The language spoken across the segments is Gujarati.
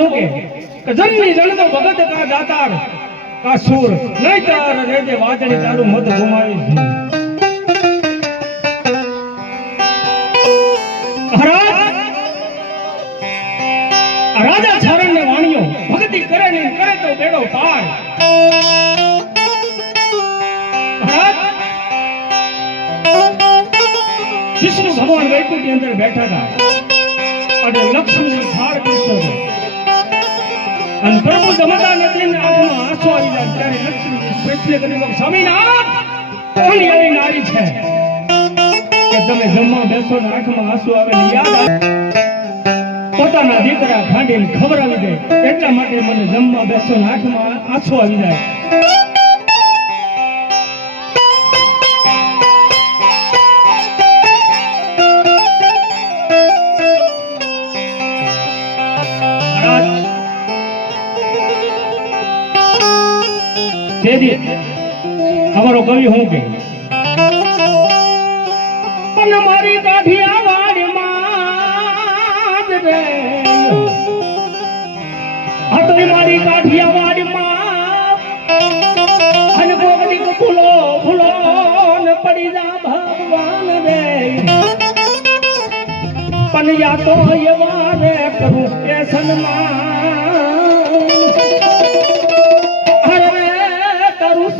હું કે જન્મી જન્મ ભગત કા દાતાર કા સુર નહીતર રેજે વાજણી ચાલુ મત ગુમાવી રાજા છરણ ને વાણિયો ભક્તિ કરે ને કરે તો બેડો પાર વિષ્ણુ ભગવાન વૈકુંઠ ની અંદર બેઠા હતા અને લક્ષ્મી થાળ પીરસો અને પ્રભુ જમતા નથી ને આંખમાં આંસુ આવી જાય ત્યારે લક્ષ્મી પ્રશ્ન કરી સ્વામીનાથ કોની એવી નારી છે કે તમે જમવા બેસો ને આંખમાં આંસુ આવે ને યાદ આવે પોતાના દીકરા ખાંડીને ખબર આવી જાય એટલા માટે મને જમવા બેસો ને આંખમાં આંસુ આવી જાય हमारो कवि हूं के पन मारी काठिया वाड़ी माद रे हतरी मारी काठिया वाड़ी माद अन गोगड़ी को फूलो फूलो न पड़ी जा भगवान रे पन या तो ये वारे करूं के सन्मान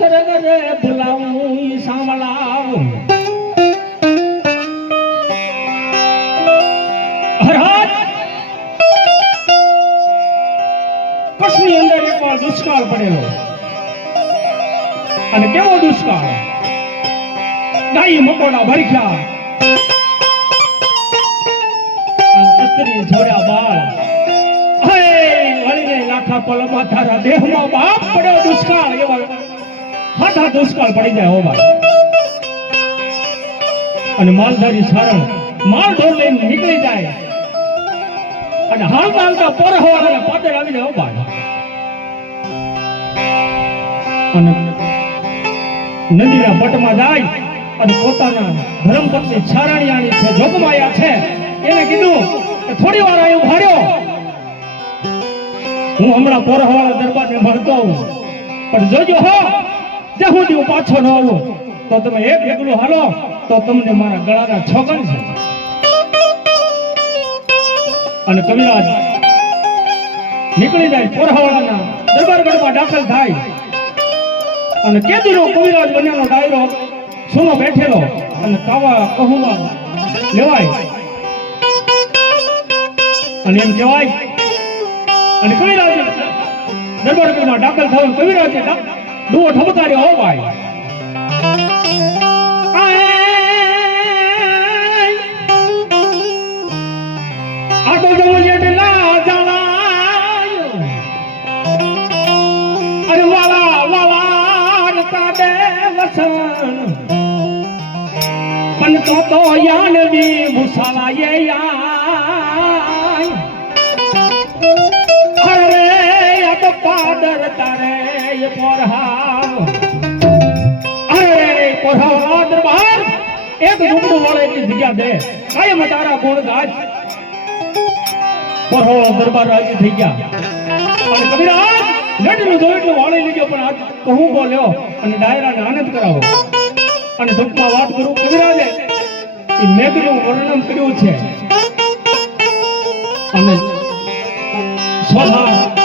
सरगरे बुलाऊं सामलाऊं हरहर કચ્છની અંદર એક વાર દુષ્કાળ પડેલો અને કેવો દુષ્કાળ ગાય મકોડા ભરખ્યા અને કસ્તરી જોડ્યા બાળ હે વળીને લાખા પલમાં તારા દેહમાં બાપ પડ્યો દુષ્કાળ એવા હાથા દુષ્કાળ પડી જાય હો ભાઈ અને માલધારી સારણ માલ ઢોર લઈને નીકળી જાય અને હાલતા હાલતા પોર હવાના પાદર આવી જાય હો ભાઈ અને નદીના પટમાં જાય અને પોતાના ધર્મપત્ની છારાણિયાની છે જોગમાયા છે એને કીધું કે થોડી વાર આયો ભાર્યો હું હમણાં પોર હવાના દરબારને મળતો આવું પણ જોજો હો જ્યાં સુધી હું પાછો ન આવું તો તમે એક એકલું હાલો તો તમને મારા ગળાના છોકન છે અને કવિરાજ નીકળી જાય પોરહવાડાના દરબારગઢમાં દાખલ થાય અને કેદીનો કવિરાજ બન્યાનો ડાયરો સુનો બેઠેલો અને કાવા કહુવા લેવાય અને એમ કહેવાય અને કવિરાજ દરબારગઢમાં દાખલ થયો કવિરાજ દુઓ ઠપકાર્યો હો ભાઈ આ તો જમજેટલા જલાયો અરે વાલા વાલા તાડે વસન પણ તો યાનવી મુસાલાએ યાય અરે આ તો પાદર તારે પોરહાવ અરે પોરહાવ દરબાર એક ઝૂંપડું વાળે ની જગ્યા દે કાયમ તારા ગુણ ગાજ પોરહાવ દરબાર રાજી થઈ ગયા અને કબીરાજ જેટલું જો એટલું વાળી લીધો પણ આજ કહું બોલ્યો અને ડાયરાને આનંદ કરાવો અને દુઃખમાં વાત કરું કબીરાજે એ મેઘનું વર્ણન કર્યું છે અને સ્વધા